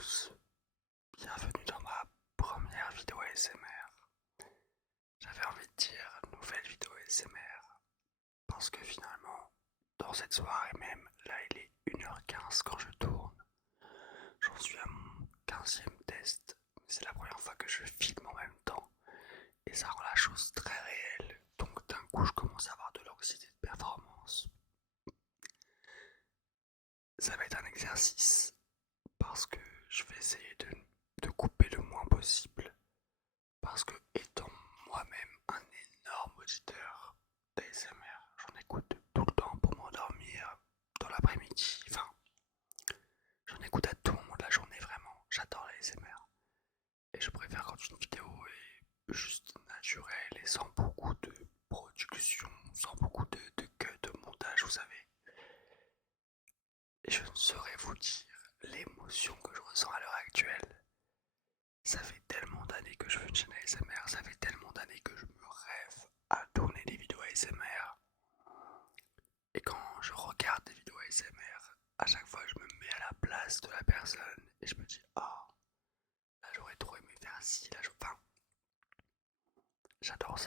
tous, bienvenue dans ma première vidéo ASMR. J'avais envie de dire nouvelle vidéo ASMR parce que finalement, dans cette soirée même, là il est 1h15 quand je tourne, j'en suis à mon 15e test. C'est la première fois que je filme en même temps et ça rend la chose très réelle. Donc d'un coup je commence à avoir de l'anxiété de performance. Ça va être un exercice parce que je vais essayer de couper le moins possible. Parce que étant moi-même un énorme auditeur d'ASMR, j'en écoute tout le temps pour m'endormir dans l'après-midi. Enfin, j'en écoute à tout moment de la journée vraiment. J'adore l'ASMR. Et je préfère quand une vidéo est juste naturelle et sans beaucoup de production, sans beaucoup de cut, de montage, vous savez. Et je ne saurais vous dire l'émotion que je ressens à l'heure actuelle. Ça fait tellement d'années que je fais une chaîne ASMR, ça fait tellement d'années que je me rêve à tourner des vidéos ASMR. Et quand je regarde des vidéos ASMR, à chaque fois je me mets à la place de la personne et je me dis oh, là j'aurais trop aimé faire ci, là enfin, j'adore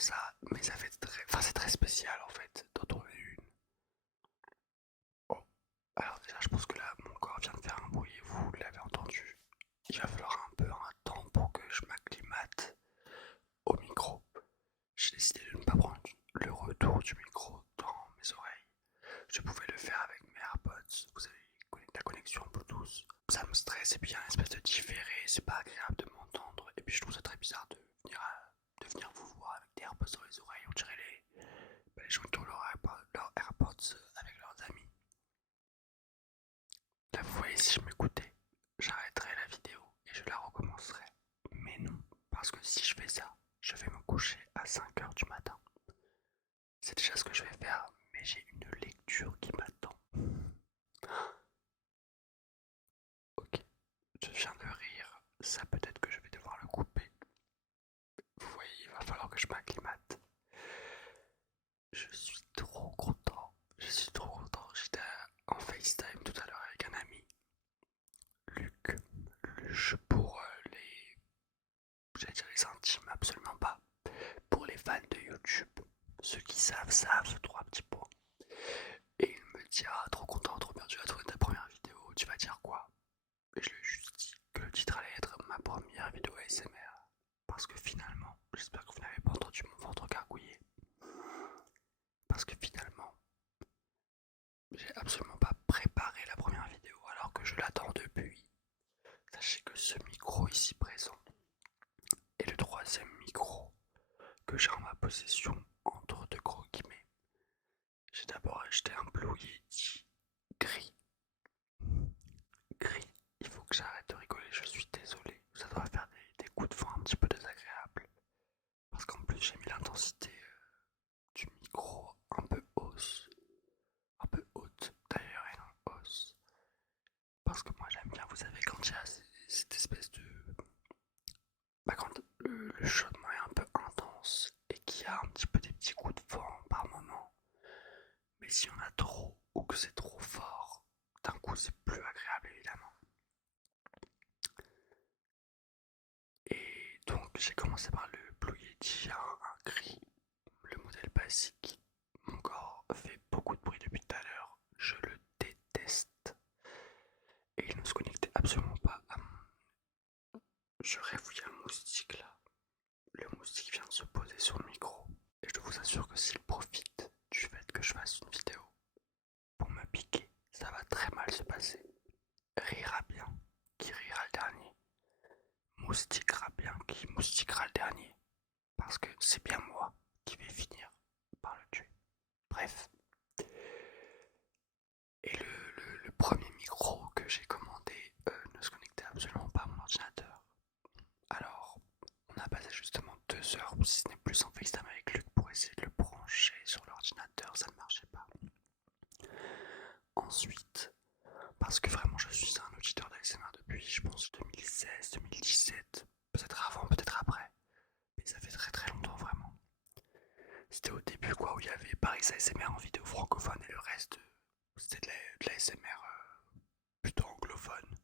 ça, mais ça fait très, enfin c'est très spécial en fait d'en tourner une. Oh, alors déjà je pense que là mon corps vient de faire un bruit, vous l'avez entendu. Il va falloir un temps pour que je m'acclimate au micro. J'ai décidé de ne pas prendre le retour du micro dans mes oreilles. Je pouvais le faire avec mes AirPods, vous savez, la connexion Bluetooth. Ça me stresse et puis il y a une espèce de différé, c'est pas agréable de m'entendre. Et puis je trouve ça très bizarre de venir vous voir avec des AirPods dans les oreilles. On dirait les gens qui ont leurs AirPods avec leurs amis. Là vous voyez, si je m'écoutais, j'arrêterais la vidéo et je la recommencerai. Mais non, parce que si je fais ça, je vais me coucher à 5h du matin. C'est déjà ce que je vais faire, mais j'ai une lecture qui m'attend. Ok, je viens de rire, ça peut-être que je vais devoir le couper. Vous voyez, il va falloir que je m'acclimate. Je suis trop content, je suis trop content. J'étais en FaceTime tout à l'heure avec un ami, Luc, Luche pour j'allais dire les intimes, absolument pas. Pour les fans de YouTube, ceux qui savent, ce 3 petits points. Et il me dit ah trop content, trop bien, tu vas tourner ta première vidéo, tu vas dire quoi? Et je lui ai juste dit que le titre allait être ma première vidéo ASMR. Parce que finalement, j'espère que vous n'avez pas entendu mon ventre gargouiller. Parce que finalement, j'ai absolument pas préparé la première vidéo alors que je l'attends depuis. Sachez que ce micro ici présent est le troisième micro que j'ai en ma possession entre deux gros guillemets. J'ai d'abord acheté un Blue Yeti gris. Gris, il faut que j'arrête de rigoler, je suis désolé. Ça doit faire des coups de vent un petit peu désagréables. Parce qu'en plus j'ai mis l'intensité du micro un peu hausse. Un peu haute d'ailleurs et non hausse. Parce que moi j'aime bien, vous savez, quand il y a cette espèce de... Bah quand le chaudement est un peu intense et qu'il y a un petit peu des petits coups de vent par moment. Mais si on a trop ou que c'est trop fort, d'un coup c'est plus agréable évidemment. Et donc j'ai commencé par le Blue Yeti, un gris, le modèle basique. Mon corps fait beaucoup de bruit depuis tout à l'heure, je le déteste. Et il ne se connectait absolument pas à mon... Je rêve où il y a un moustique là. Le moustique vient de se poser sur le micro. Et je vous assure que s'il profite du fait que je fasse une vidéo pour me piquer, ça va très mal se passer. Rira bien, qui rira le dernier. Moustiquera bien, qui moustiquera le dernier. Parce que c'est bien moi qui vais finir par le tuer. Bref. Et le premier micro que j'ai commandé ne se connectait absolument pas à mon ordinateur. Alors, on a passé justement 2 heures, si ce n'est plus, en FaceTime avec Luc pour essayer de le brancher sur l'ordinateur, ça ne marchait pas. Ensuite, parce que vraiment je suis un auditeur d'ASMR depuis, je pense, 2016, 2017, peut-être avant, peut-être après, mais ça fait très très longtemps vraiment. C'était au début quoi, où il y avait Paris ASMR en vidéo francophone et le reste, c'était de l'ASMR plutôt anglophone.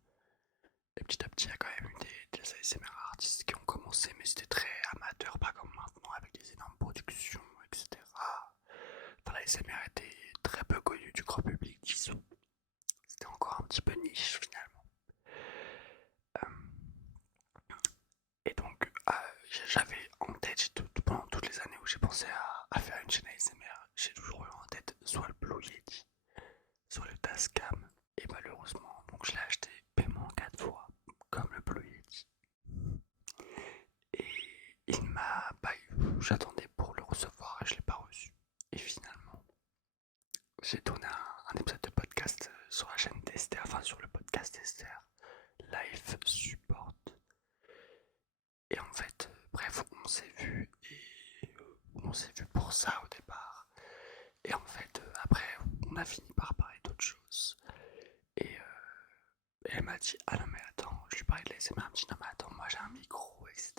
petit à petit, il y a quand même eu des ASMR artistes qui ont commencé, mais c'était très amateur, pas comme maintenant avec des énormes productions, etc. Enfin, la ASMR était très peu connue du grand public, disons. C'était encore un petit peu niche finalement. Et donc, j'avais en tête, pendant toutes les années où j'ai pensé à faire une chaîne ASMR, j'ai toujours eu en tête soit le Blue Yeti, soit le Tascam. Et malheureusement, donc je l'ai acheté paiement 4 fois, comme le Blue Yeti. Et il m'a pas eu, j'attendais pour le recevoir et je l'ai pas reçu. Et finalement, j'ai tourné un épisode de podcast sur la chaîne d'Esther, enfin sur le podcast d'Esther, Life Support. Et en fait, bref, on s'est vu et on s'est vu pour ça au départ. Et en fait, après, on a fini par parler d'autres choses. Et elle m'a dit, ah non mais attends, je lui parlais de l'ASMR, elle me dit, non mais attends, moi j'ai un micro, etc.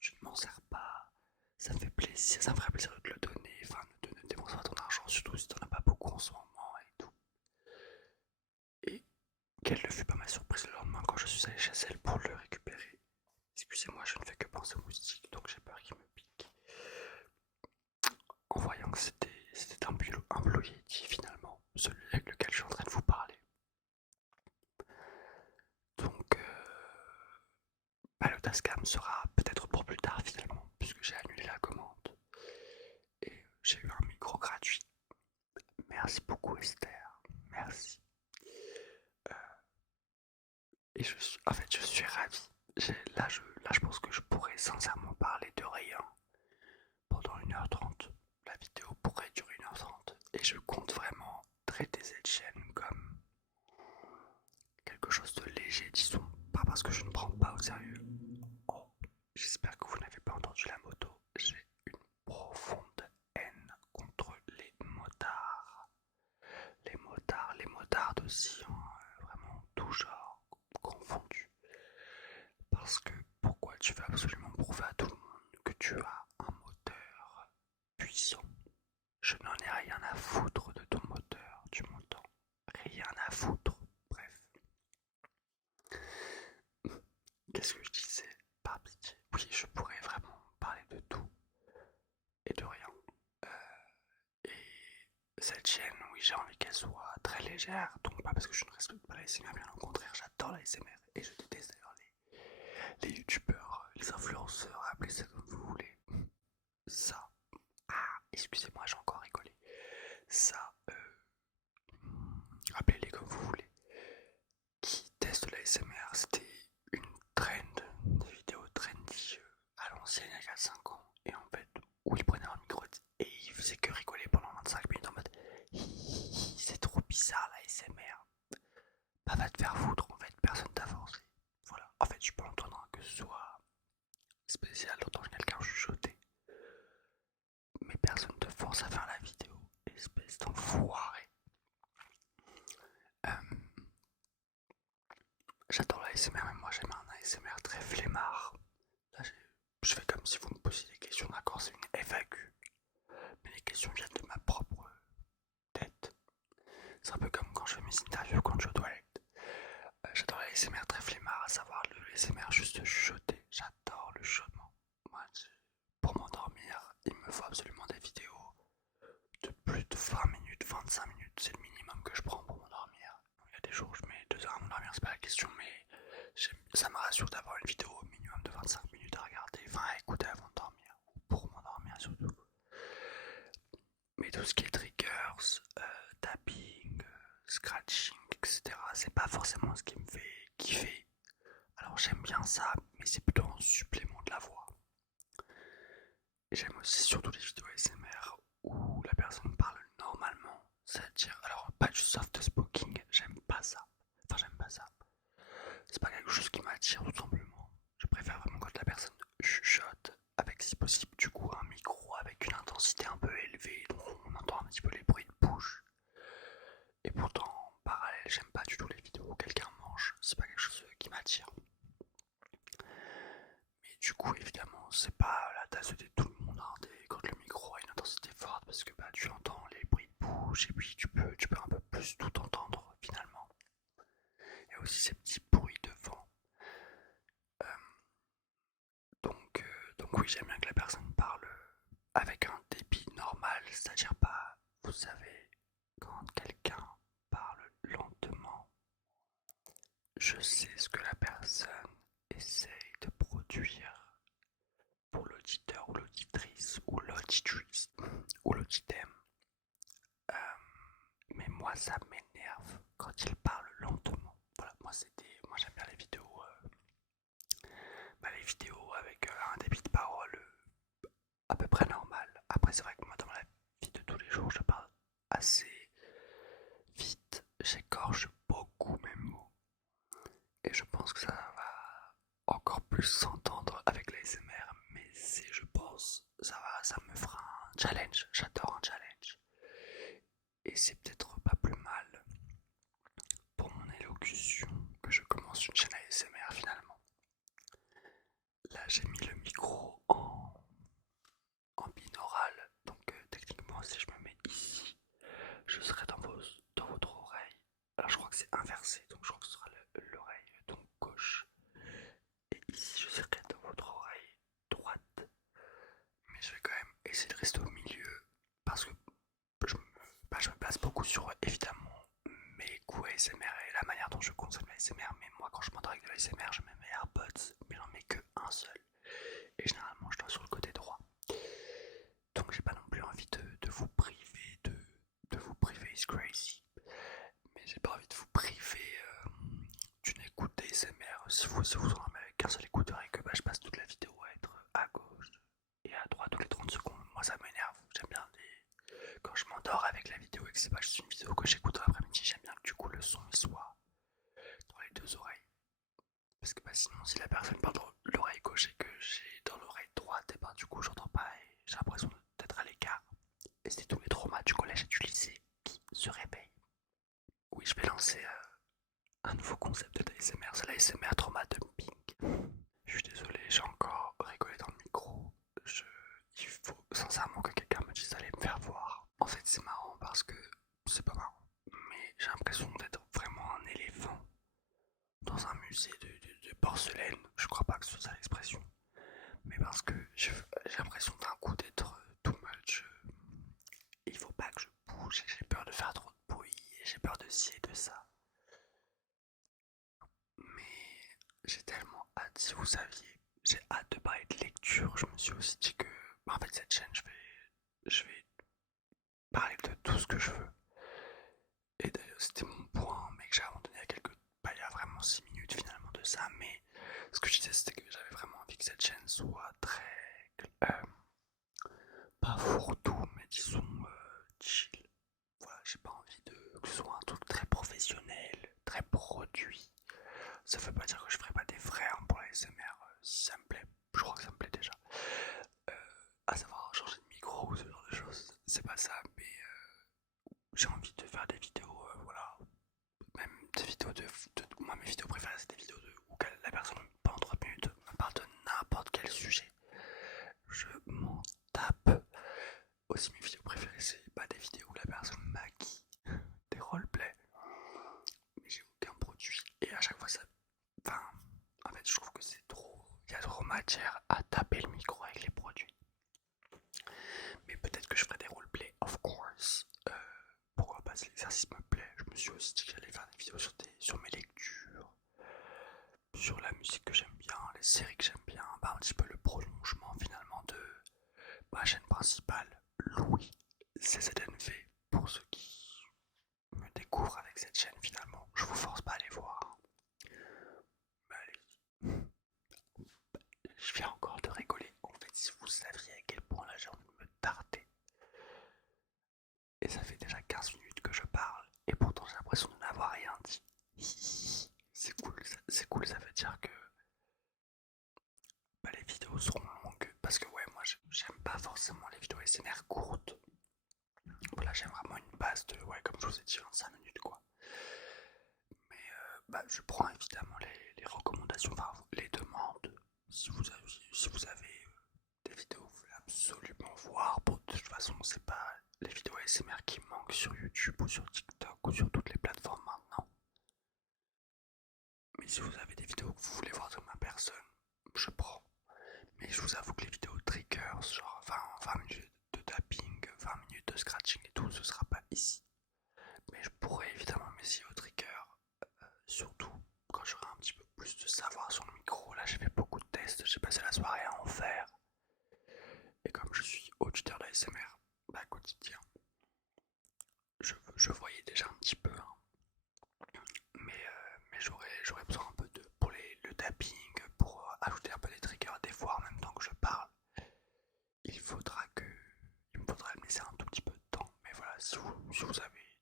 Je ne m'en sers pas. Ça me fait plaisir, ça me ferait plaisir de te le donner, enfin de ne dépenser pas ton argent, surtout si t'en as pas beaucoup en ce moment et tout. Et quelle ne fut pas ma surprise le lendemain quand je suis allé chez elle pour le récupérer. Excusez-moi, je ne fais que penser aux moustiques, donc j'ai peur qu'il me pique. En voyant que c'était un Blue Yeti finalement, celui avec lequel je suis en train de vous parler. Donc, le Tascam sera peut-être pour plus tard finalement, puisque j'ai annulé la commande. Et j'ai eu un micro gratuit. Merci beaucoup Esther, merci. Et je suis ravi. Là, je pense que je pourrais sincèrement parler de rien pendant 1h30. La vidéo pourrait durer 1h30. Et je compte vraiment traiter cette chaîne comme quelque chose de léger, disons. Pas parce que je ne prends pas au sérieux. Oh, j'espère que vous n'avez pas entendu la moto. J'ai une profonde haine contre les motards. Les motards aussi, hein, vraiment tout genre confondu. Parce que pourquoi tu veux absolument prouver à tout le monde que tu as un moteur puissant? Je n'en ai rien à foutre de ton moteur, tu m'entends? Rien à foutre. Bref. Qu'est-ce que je disais? Par pitié. Oui, je pourrais vraiment parler de tout et de rien. Et cette chaîne, oui, j'ai envie qu'elle soit très légère, donc pas parce que je ne respecte pas la SMR, bien au contraire, j'adore la SMR et je déteste d'ailleurs les youtubeurs, les influenceurs, appelez ça comme vous voulez. Ça, excusez-moi, j'ai encore rigolé. Ça, appelez-les comme vous voulez. Qui testent la SMR, c'était une trend, des vidéos trendy à l'ancienne, il y a 5 ans, et en fait, où ils prenaient un micro et ils faisaient que rigoler pendant 25 minutes en mode c'est trop bizarre la SMR. Bah va te faire foutre, en fait, personne t'a forcé. Voilà, en fait, je peux entendre que ce soit spécial d'entendre quelqu'un chuchoter, mais personne te force à faire la vidéo, espèce d'enfoiré. J'adore la ASMR, mais moi j'aime un ASMR très flemmard. Là, je fais comme si vous me posiez des questions, d'accord, c'est une FAQ, mais les questions viennent de ma propre tête. C'est un peu comme quand je fais mes interviews quand je suis aux toilettes. J'adore la ASMR très flemmard, à savoir le ASMR juste chuchoter. J'adore le chuchotement. Moi, pour m'endormir, il me faut absolument des vidéos de plus de 20 minutes, 25 minutes, c'est le minimum que je prends pour m'endormir. Il y a des jours où je mets 2 heures à m'endormir, c'est pas la question, mais ça me rassure d'avoir une vidéo au minimum de 25 minutes à regarder, enfin à écouter avant de dormir, ou pour m'endormir surtout. Mais tout ce qui est triggers, tapping, scratching, etc., c'est pas forcément ce qui me fait kiffer. Alors j'aime bien ça, mais c'est plutôt un supplément de la voix. Et j'aime aussi surtout les vidéos ASMR où la personne parle normalement, c'est-à-dire, alors pas du soft spoken, j'aime pas ça. Enfin j'aime pas ça. C'est pas quelque chose qui m'attire tout simplement. Je préfère vraiment quand la personne chuchote avec si possible du coup un micro avec une intensité un peu élevée, donc on entend un petit peu les bruits de bouche. Et pourtant, en parallèle, j'aime pas du tout les vidéos où quelqu'un mange, c'est pas quelque chose qui m'attire. Mais du coup, évidemment, c'est pas la tasse de thé de tout le monde, hein, quand le micro a une intensité forte, parce que bah, tu entends les bruits de bouche, et puis tu peux un peu plus tout entendre finalement. Et aussi ces petits bruits de vent. oui, j'aime bien que la personne parle avec un débit normal, c'est-à-dire pas, vous savez, quand quelqu'un parle lentement, je sais ce que la personne essaye de produire pour l'auditeur ou l'auditrice ou l'auditrice ou l'auditem. Mais moi ça m'énerve quand il parle lentement. Voilà, moi j'aime bien les vidéos avec un débit de parole à peu près normal. Après c'est vrai que moi dans la vie de tous les jours je parle assez vite, j'écorche beaucoup mes mots et je pense que ça va encore plus s'entendre avec l'ASMR, mais si je pense ça me fera un challenge, j'adore un challenge et c'est peut-être pas plus mal pour mon élocution que je commence une chaîne ASMR finalement. Là j'ai mis le micro en binaural, donc techniquement si je me mets ici, je serai dans votre oreille. Alors je crois que c'est inversé, donc je crois que ce sera l'oreille donc gauche. Et ici je serai dans votre oreille droite. Mais je vais quand même essayer de rester au milieu parce que je me place beaucoup sur évidemment mes goûts ASMR et la manière dont je consomme l'ASMR. Mais moi quand je m'endors avec de l'ASMR, je mets mes AirPods, mais j'en mets que un seul. Et généralement je dors sur le côté droit. Donc j'ai pas non plus envie de vous priver, de vous priver is crazy. Mais j'ai pas envie de vous priver d'une écoute d'ASMR si vous en avez avec qu'un seul écouteur et que je passe toute la vidéo à être à gauche et à droite tous les 30 secondes. Moi ça m'énerve, j'aime bien quand je m'endors avec la vidéo et que c'est pas juste une vidéo que j'écoute dans l'après-midi, j'aime bien que du coup le son il soit dans les deux oreilles. Parce que sinon si la personne parle dans l'oreille gauche et que j'ai dans l'oreille droite, et du coup j'entends pas et j'ai l'impression d'être à l'écart. Et c'est tous les traumas du collège et du lycée qui se réveillent. Oui, je vais lancer un nouveau concept d'ASMR, c'est l'ASMR trauma dumping. Je suis désolé, j'ai encore rigolé dans le micro. Il faut sincèrement que quelqu'un me dise d'aller me faire voir. En fait, c'est marrant parce que c'est pas marrant, mais j'ai l'impression d'être vraiment un éléphant dans un musée de porcelaine. Je crois pas que ce soit ça l'expression, mais parce que j'ai l'impression d'un coup d'être too much. Il faut pas que je bouge, j'ai peur de faire trop de bruit, j'ai peur de ci et de ça. Mais j'ai tellement hâte, si vous saviez, j'ai hâte de parler de lecture. Je me suis aussi dit que, en fait, cette chaîne, je vais parler de tout ce que je veux. Et d'ailleurs, c'était mon point, mais que j'ai abandonné il y a vraiment 6 minutes finalement de ça. Mais ce que je disais, c'était que j'avais vraiment envie que cette chaîne soit très, pas fourre-tout, mais disons chill. Voilà, j'ai pas envie que ce soit un truc très professionnel, très produit. Ça veut pas dire que je ferai pas des frères pour la SMR si ça me plaît. Je crois que ça me plaît déjà. À savoir changer de micro ou ce genre de choses, c'est pas ça, mais j'ai envie de faire des vidéos, voilà. Même des vidéos moi, mes vidéos préférées, c'est des vidéos où la personne pendant 3 minutes me parle de n'importe quel sujet. Je m'en tape. Aussi, mes vidéos préférées, c'est pas des vidéos où la personne maquille, des roleplays, mais j'ai aucun produit. Et à chaque fois, ça. Enfin, en fait, je trouve que c'est trop. Il y a trop matière à taper le micro avec les produits. Mais peut-être que je ferai des roleplays, of course. Pourquoi pas si l'exercice me plaît. Je me suis aussi dit que j'allais faire des vidéos sur mes lectures, sur la musique que j'aime bien, les séries que j'aime bien. Un petit peu le prolongement finalement de ma chaîne principale, Louis CZNV, pour ceux qui me découvrent avec cette chaîne finalement. Je vous force pas à aller voir. Mais allez, je viens encore de rigoler. En fait, si vous saviez à quel point là j'ai envie de me tarter. Et ça fait déjà 15 minutes que je parle. Et pourtant j'ai l'impression de n'avoir rien dit. C'est cool, ça veut dire que les vidéos seront longues. Parce que ouais, moi j'aime pas forcément les vidéos SMR courtes. Voilà, j'aime vraiment une base de, ouais, comme je vous ai dit, 25 minutes quoi. Mais je prends évidemment les recommandations, enfin les demandes. Si vous avez des vidéos que vous voulez absolument voir, de toute façon c'est pas les vidéos ASMR qui manquent sur YouTube ou sur TikTok ou sur toutes les plateformes maintenant. Mais si vous avez des vidéos que vous voulez voir de ma personne, je prends. Mais je vous avoue que les vidéos triggers, genre 20 minutes de tapping, 20 minutes de scratching et tout, ce sera pas ici. Mais je pourrais évidemment m'essayer au trigger, surtout quand j'aurai un petit peu plus de savoir sur le micro. Là j'ai fait beaucoup de tests, j'ai passé la soirée à en faire. Et comme je suis auditeur d'ASMR quotidien, je voyais déjà un petit peu, hein. Mais j'aurais besoin un peu pour le tapping, pour ajouter un peu des triggers des fois en même temps que je parle. Il me faudra me laisser un tout petit peu de temps. Mais voilà, si vous avez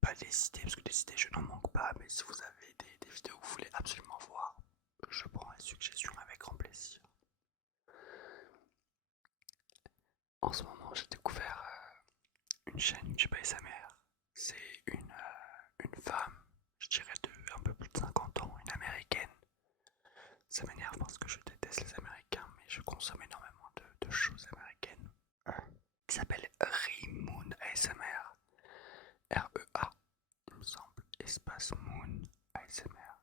pas des idées, parce que des idées je n'en manque pas, mais si vous avez des vidéos que vous voulez absolument voir, je prends les suggestions avec grand plaisir. En ce moment, j'ai découvert une chaîne YouTube ASMR. C'est une femme, je dirais de un peu plus de 50 ans, une américaine. Ça m'énerve parce que je déteste les Américains, mais je consomme énormément de choses américaines. Qui s'appelle Remoon ASMR. R-E-A, il me semble, espace Moon ASMR.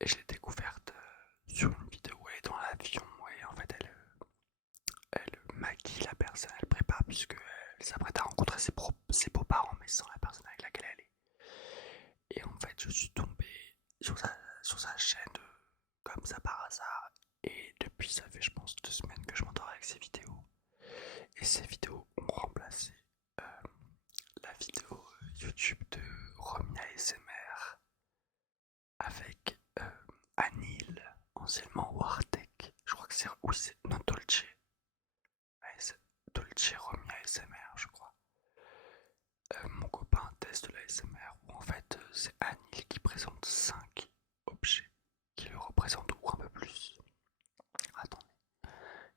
Et je l'ai découverte sur une vidéo où elle est dans l'avion et en fait elle maquille la personne, elle prépare puisque elle s'apprête à rencontrer ses beaux-parents mais sans la personne avec laquelle elle est. Et en fait je suis tombé sur sa chaîne comme ça par hasard et depuis ça fait je pense 2 semaines que je m'entends avec ses vidéos. Et ces vidéos ont remplacé la vidéo YouTube de Romy ASMR avec Anil, anciennement Wartech. Je crois que c'est. Oui, c'est. Non, Dolce. Ouais, c'est Dolce Romy ASMR, je crois. Mon copain teste l'ASMR où en fait c'est Anil qui présente 5 objets qui le représentent ou un peu plus. Attendez.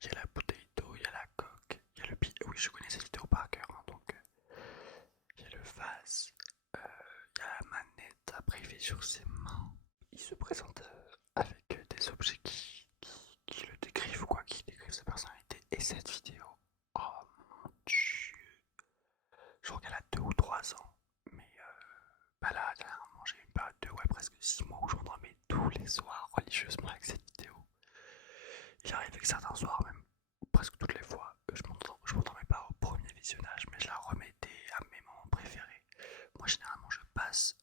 Il y a la bouteille d'eau, il y a la coque, il y a le billet. Oui, je connais cette vidéo par cœur, hein, donc il y a le vase, il y a la manette. Après, il fait sur ses mains. Il se présente avec des objets qui le décrivent, quoi, qui décrivent sa personnalité. Et cette vidéo, oh mon dieu, je crois qu'elle a 2 ou 3 ans, mais là, dernièrement, j'ai une période de presque 6 mois où je m'endormais tous les soirs religieusement avec cette vidéo. Il arrive que certains soirs, même presque toutes les fois, je m'endormais pas au premier visionnage, mais je la remettais à mes moments préférés. Moi, généralement, je passe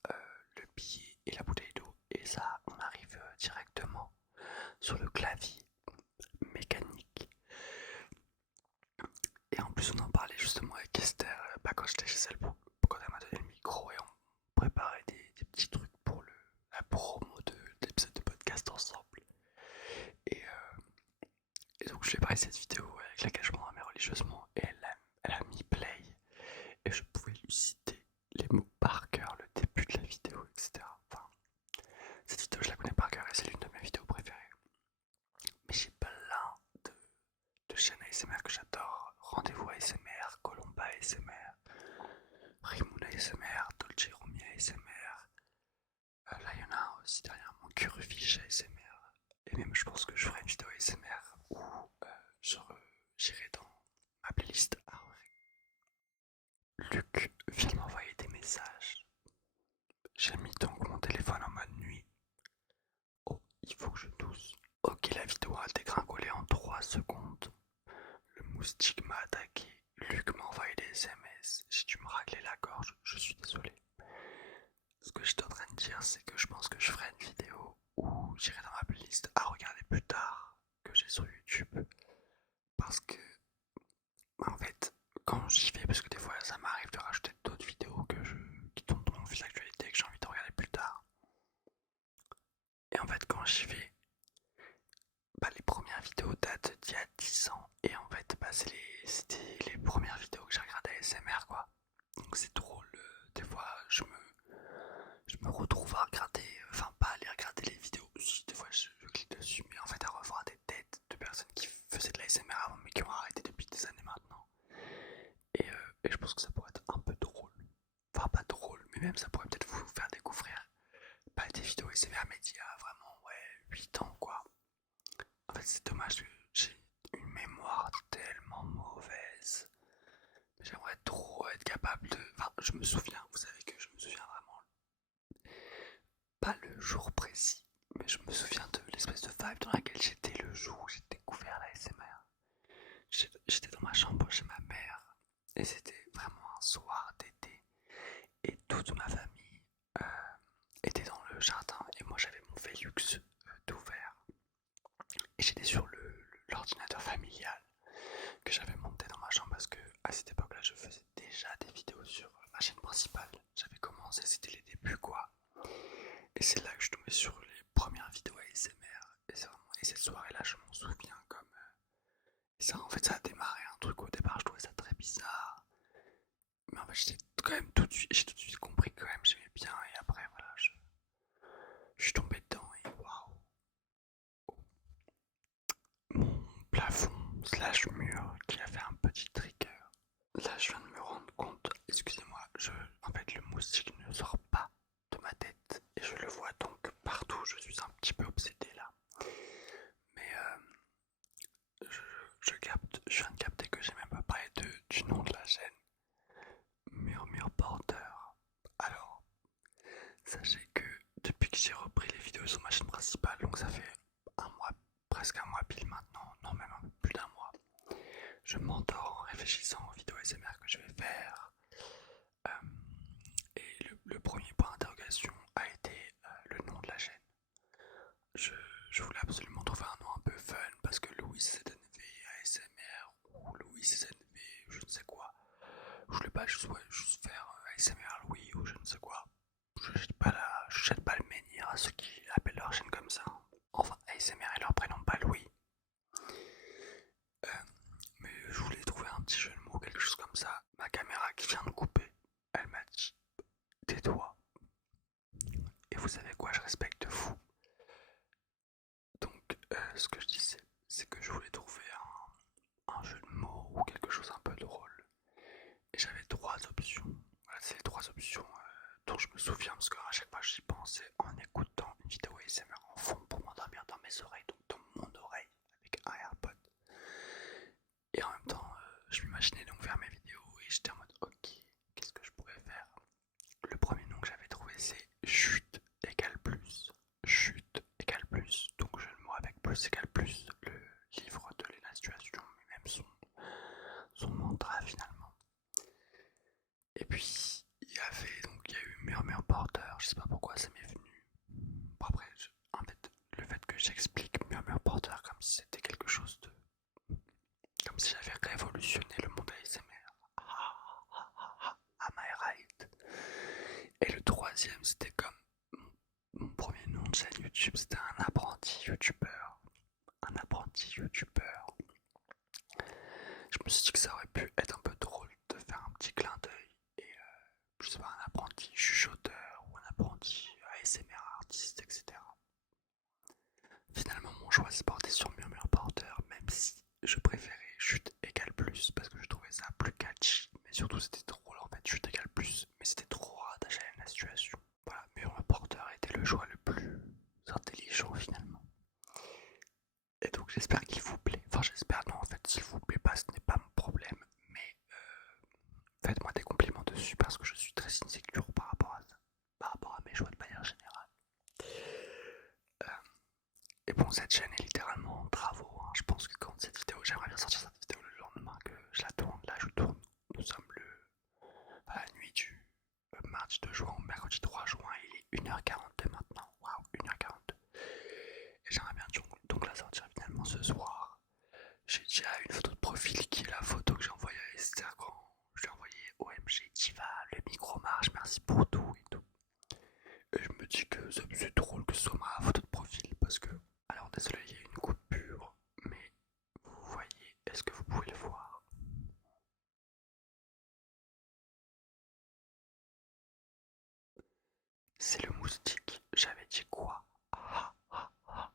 le billet et la bouteille d'eau, et ça, on arrive directement sur le clavier mécanique. Et en plus, on en parlait justement avec Esther quand j'étais chez elle, quand elle m'a donné le micro, et on préparait des petits trucs pour la promo de l'épisode de podcast ensemble. Et donc je lui ai parlé de cette vidéo avec laquelle je m'endormais religieusement et elle a mis play et je pouvais lui citer les mots par cœur, le début de la vidéo, etc. Enfin, cette vidéo je la connais par cœur et c'est l'une de mes vidéos préférées. Mais j'ai plein de chaînes ASMR que j'adore. Rendez-vous ASMR, Colomba ASMR, Rimoun ASMR, Dolce Romy ASMR. Là il y en a un aussi dernièrement, Curvige ASMR. Et même je pense que je ferai une vidéo ASMR où j'irai dans ma playlist. Ah ouais. Luc vient de m'envoyer des messages. J'ai mis donc mon téléphone en mode nuit. Oh, il faut que je tousse. Ok, la vidéo a dégringolé en 3 secondes. Le moustique m'a attaqué. Luc m'a envoyé des SMS. J'ai dû me racler la gorge. Je suis désolé. Ce que j'étais en train de dire, c'est que je pense que je ferai une vidéo où j'irai dans ma playlist à regarder plus tard que j'ai sur YouTube. Parce que, en fait, quand j'y vais, parce que des fois ça m'arrive de rajouter d'autres vidéos qui tombent dans mon fil d'actualité et que j'ai envie de regarder plus tard. Et en fait, quand j'y vais, les premières vidéos datent d'il y a 10 ans. Et en fait, c'était les premières vidéos que j'ai regardées à ASMR, quoi. Donc c'est drôle. Des fois, je me retrouve à regarder, enfin pas à aller regarder les vidéos, si des fois je clique dessus, mais en fait à revoir des têtes de personnes qui faisaient de l'ASMR avant mais qui ont arrêté depuis des années maintenant. Et je pense que ça pourrait être un peu drôle. Enfin pas drôle, mais même ça pourrait peut-être vous faire découvrir des vidéos ASMR mais il y a vraiment 8 ans quoi. En fait c'est dommage que j'ai une mémoire tellement mauvaise. J'aimerais trop être capable de... Enfin je me souviens, vous savez que je me souviens vraiment pas le jour précis, mais je me souviens de l'espèce de vibe dans laquelle j'étais le jour où j'ai découvert la Et c'était vraiment un soir d'été. Et toute ma famille euh, était dans le jardin. Et moi j'avais mon Velux tout vert. Et j'étais sur l'ordinateur familial que j'avais monté dans ma chambre parce que à cette époque-là, je faisais déjà des vidéos sur ma chaîne principale. J'avais commencé, c'était les débuts quoi. Et c'est là que je tombais sur les premières vidéos ASMR. Et cette soirée-là, je m'en souviens comme ça. En fait, ça a démarré un truc au départ. Je trouvais ça très bizarre, mais en fait, j'ai tout de suite compris que quand même j'aimais bien. Et après, voilà, je suis tombé dedans et waouh, mon plafond slash mur qui a fait un petit trigger. Là, je viens de me rendre compte, excusez-moi, en fait, le moustique ne sort pas de ma tête et je le vois donc partout. Je suis un petit peu obsédé là. Mais je viens de capter que j'ai même pas parlé du nom de la chaîne. Murmure Porter. Alors, sachez que depuis que j'ai repris les vidéos sur ma chaîne principale, donc ça fait un mois, presque un mois pile maintenant, non même un peu plus d'un mois, je m'endors en réfléchissant aux vidéos ASMR que je vais faire. Euh, et le premier point d'interrogation a été le nom de la chaîne. Je, je voulais absolument trouver un nom un peu fun parce que Louis ZNV ASMR ou Louis ZNV je ne sais quoi. Je voulais pas juste faire ASMR Louis ou je ne sais quoi. Je jette pas le menhir à ceux qui appellent leur chaîne comme ça. Enfin, ASMR et leur prénom pas Louis. Euh, mais je voulais trouver un petit jeu de mots, quelque chose comme ça. Ma caméra qui vient de couper, elle m'a dit tais-toi. Et vous savez quoi, je respecte vous. Donc, ce que je disais, c'est que je voulais trouver un jeu de mots ou quelque chose un peu drôle. Et j'avais trois options. Voilà, c'est les trois options dont je me souviens parce qu'à chaque fois j'y pensais en écoutant une vidéo ASMR en fond pour m'endormir dans mes oreilles, donc dans mon oreille avec un AirPod. Et en même temps, je m'imaginais donc faire mes vidéos et j'étais en mode ok, qu'est-ce que je pourrais faire? Le premier nom que j'avais trouvé c'est chute égale plus. Chute égale plus. Donc jeu de mots avec plus égale plus. Le livre de Lena Situation, mais même son mantra finalement. Et puis il y a eu Murmure Porter, je sais pas pourquoi ça m'est venu. Bon après, en fait, le fait que j'explique Murmure Porter comme si c'était quelque chose de... comme si j'avais révolutionné le monde ASMR. Am I right? Et le troisième, c'était comme mon premier nom de chaîne YouTube, c'était un apprenti youtubeur. Un apprenti youtubeur. Je me suis dit que ça aurait pu être un peu drôle de faire un petit clin d'œil et je sais pas, un apprenti chuchoteur ou un apprenti ASMR artiste, etc. Finalement, mon choix s'est porté sur Murmure Porter, même si je préférais Chute égale plus parce que je trouvais ça plus catchy, mais surtout c'était drôle en fait, Chute égale plus, mais c'était trop rattaché à la situation. Voilà, Murmure Porter était le choix le plus intelligent finalement. Et donc j'espère qu'il vous plaît. Enfin j'espère non en fait, s'il vous plaît pas, ce n'est pas mon problème, mais faites-moi des compliments dessus parce que je suis très insécure par rapport à ça, par rapport à mes choix de manière générale. Euh, et bon, cette chaîne est littéralement en travaux, hein. Je pense que quand cette vidéo, j'aimerais bien sortir cette vidéo le lendemain que je la tourne. Là je tourne, nous sommes à la nuit du mardi 2 juin au mercredi 3 juin, il est 1h42 maintenant, waouh, 1h42. Et j'aimerais bien donc la sortir finalement ce soir. J'ai déjà une photo de profil qui est la photo que j'ai envoyée à Esther quand je lui ai envoyé OMG Diva, le micro marche, merci pour tout et tout. Et je me dis que c'est drôle que ce soit ma photo de profil parce que, alors désolé, il y a une coupure, mais vous voyez, est-ce que vous pouvez le voir? C'est le moustique, j'avais dit quoi? Ah, ah, ah.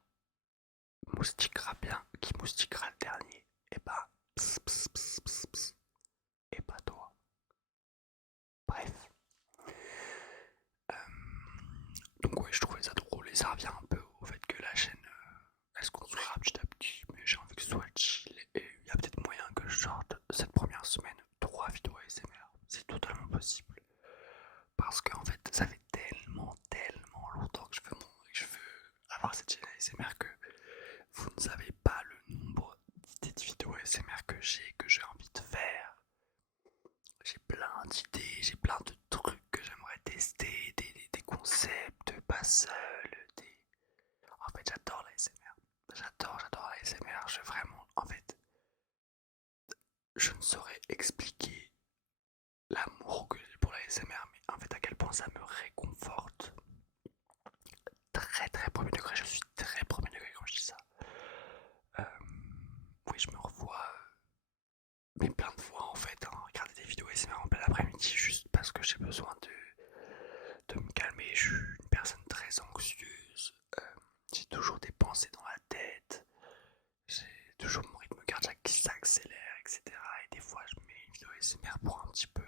Moustiquera bien, qui moustiquera le dernier? Et bah, pss, pss, pss, pss, pss. Et pas toi. Bref. Euh, donc ouais, je trouvais ça drôle et ça revient un peu au fait que la chaîne, elle se construira petit à petit, mais j'ai envie que ce soit chill et il y a peut-être moyen que je sorte cette première semaine 3 vidéos ASMR. C'est totalement possible. Parce qu'en fait, ça fait tellement longtemps que je veux avoir cette chaîne ASMR que vous ne savez pas le nombre d'idées de vidéos ASMR que j'ai envie de faire. seul, des... En fait, j'adore la SMR. J'adore la SMR. Je vraiment... En fait, je ne saurais expliquer l'amour que j'ai pour la SMR, mais en fait, à quel point ça me réconforte. Très premier degré, je suis très premier degré quand je dis ça. Euh, oui, je me revois, mais plein de fois en fait, hein, regarder des vidéos ASMR en plein après-midi juste parce que j'ai besoin de me calmer. Je suis une personne très anxieuse, j'ai toujours des pensées dans la tête, j'ai toujours mon rythme cardiaque qui s'accélère, etc. Et des fois, je mets une vidéo ASMR pour un petit peu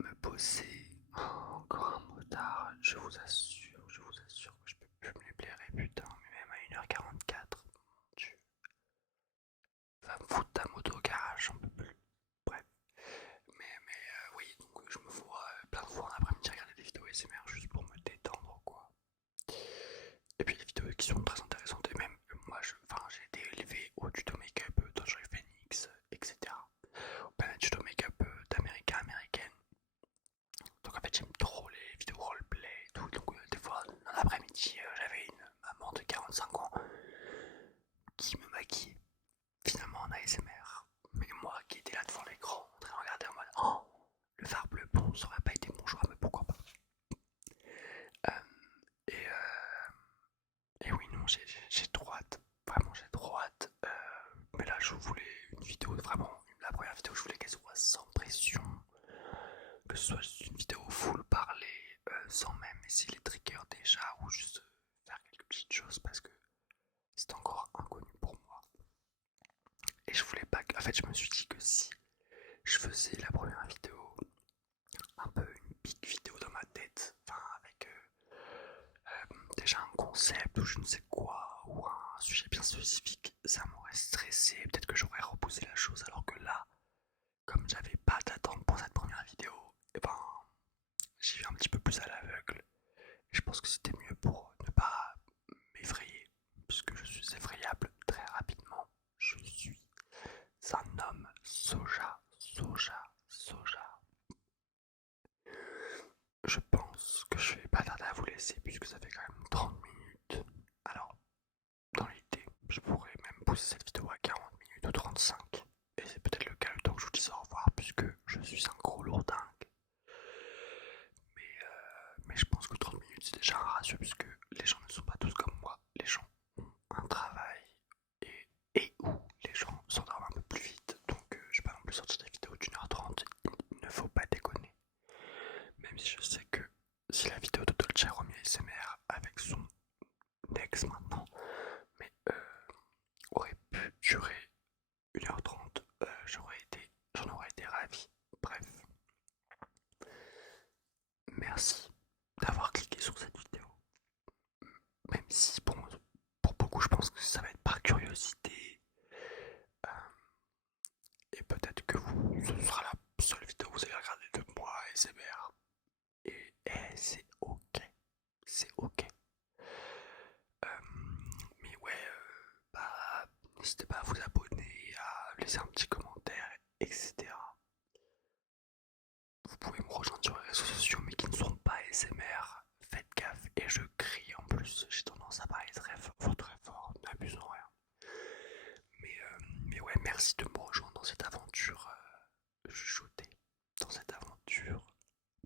me poser. Oh, encore un motard, je vous assure que je peux plus me les blairer, putain, mais même à 1h44, mon dieu. Va me foutre ta moto au garage, j'en peux plus. Bref. Mais oui, donc je me vois plein de fois en après-midi regarder des vidéos ASMR juste pour me détendre, quoi. Et puis des vidéos qui sont très intéressantes, et même moi, j'ai été élevé au tuto make-up d'Anjoy Phoenix, etc. Au panel tuto make-up d'américain américaine. Donc en fait, j'aime trop les vidéos roleplay et tout. Donc des fois, dans l'après-midi, j'avais une maman de 45 ans qui me maquillait finalement en ASMR. Mais moi qui étais là devant l'écran, en train de regarder en mode oh, le phare bleu, bon, ça aurait pas été mon choix, mais pourquoi pas. Euh, et, et oui, non, j'ai trop hâte. Vraiment, j'ai trop hâte. Mais là, je voulais une vidéo, vraiment, la première vidéo, je voulais qu'elle soit sans pression. Que ce soit juste une vidéo full parler, sans même essayer les triggers déjà, ou juste faire quelques petites choses parce que c'est encore inconnu pour moi. Et je voulais pas que. En fait, je me suis dit que si je faisais la première vidéo, un peu une big vidéo dans ma tête, enfin avec déjà un concept ou je ne sais quoi, ou un sujet bien spécifique, ça m'aurait stressé, peut-être que j'aurais repoussé la chose, alors que là, comme j'avais pas d'attente pour cette première vidéo, et ben j'y vais un petit peu plus à l'aveugle. Et je pense que c'était mieux pour ne pas m'effrayer, puisque je suis effrayable très rapidement. Je suis un homme soja, soja, soja. Je pense que je vais pas tarder à vous laisser puisque ça fait quand même 30 minutes. Alors, dans l'idée, je pourrais même pousser cette vidéo à 40 minutes ou 35. Et c'est peut-être le cas le temps que je vous dise au revoir puisque je suis un gros lourdingue. Mais je pense que 30 minutes c'est déjà un ratio puisque les gens ne sont pas tous comme moi. Les gens ont un travail et où les gens s'endorment un peu plus vite. Donc je vais pas non plus sortir des vidéos d'1h30. Il ne faut pas déconner. Même si je sais que si la vidéo de Dolce Romy ASMR avec son ex maintenant, mais aurait pu durer 1h30, j'en aurais été ravi. Bref, merci d'avoir cliqué sur cette vidéo. Même si pour beaucoup je pense que ça va être par curiosité. euh, et peut-être que ce sera la seule vidéo que vous allez regarder de moi ASMR. Et c'est ok. C'est ok. Mais ouais, bah, n'hésitez pas à vous abonner, à laisser un petit commentaire, etc. Vous pouvez me rejoindre sur les réseaux sociaux, mais qui ne sont pas ASMR. Faites gaffe, et je crie en plus. J'ai tendance à parler très fort, n'abusons rien. Mais ouais, merci de me rejoindre dans cette aventure chuchotée, dans cette aventure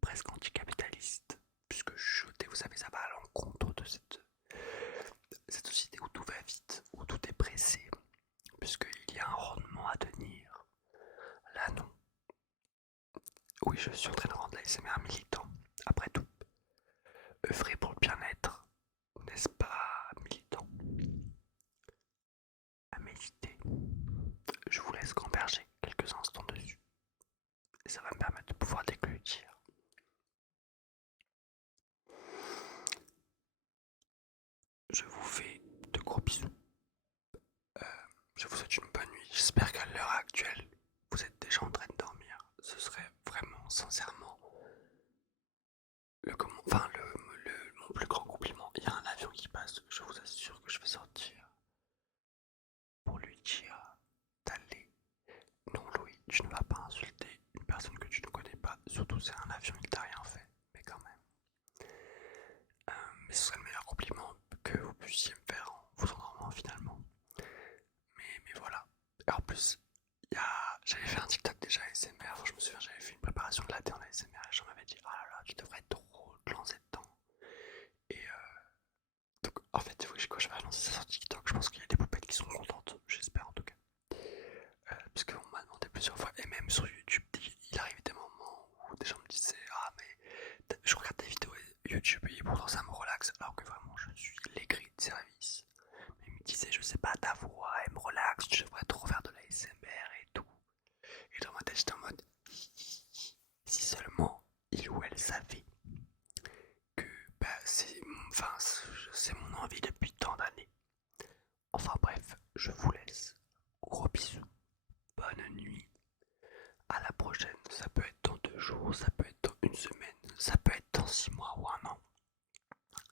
presque anticapitaliste. Puisque chuchoter, vous savez, ça va à l'encontre de cette société où tout va vite, où tout est pressé, puisqu'il y a un rendement à tenir. Là, non. Oui, je suis en train de rendre l'ASMR militant. Après tout, œuvrer pour le bien-être, n'est-ce pas militant? À méditer. Je vous laisse converger quelques instants dessus. Et ça va me permettre de pouvoir déglutir. Je vous fais de gros bisous. Je vous souhaite une bonne nuit. J'espère qu'à l'heure actuelle, vous êtes déjà en train de dormir. Ce serait vraiment, sincèrement, mon plus grand compliment. Il y a un avion qui passe. Je vous assure que je vais sortir pour lui dire d'aller. Non, Louis, tu ne vas pas insulter une personne que tu ne connais pas. Surtout, c'est un avion, il t'a rien fait. Mais quand même. mais ce serait le meilleur compliment que vous puissiez me faire en vous endormant finalement. Mais voilà. Et en plus, j'avais fait un TikTok déjà ASMR, je me souviens, j'avais fait une préparation de latte en ASMR et j'en m'avais dit, ah là là, tu devrais trop te lancer dedans. Et donc en fait, oui, quand je vais lancer ça sur TikTok, je pense qu'il y a des poupettes qui sont contentes, j'espère en tout cas. Puisqu'on m'a demandé plusieurs fois, et même sur YouTube, il arrivait des moments où des gens me disaient, ah mais je regarde tes vidéos YouTube et pourtant ça me relaxe, alors que vraiment je suis l'aigri de service. Mais il me disait, je sais pas, ta voix, elle me relaxe, tu devrais trop faire de la SMR et tout. Et dans ma tête, j'étais en mode, si seulement il ou elle savait que bah, c'est mon envie depuis tant d'années. Enfin bref, je vous laisse. Gros bisous. Bonne nuit. À la prochaine. Ça peut être dans 2 jours, ça peut être dans une semaine, ça peut être dans 6 mois ou un an.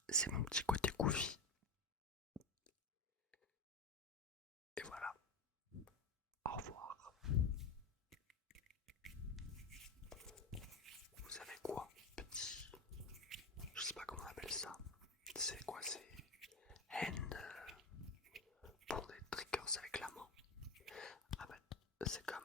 C'est mon petit côté goofy. Et voilà. Au revoir. Vous savez quoi, petit... Je sais pas comment on appelle ça. C'est quoi, c'est... Hand... pour des triggers avec la main. Ah bah, c'est comme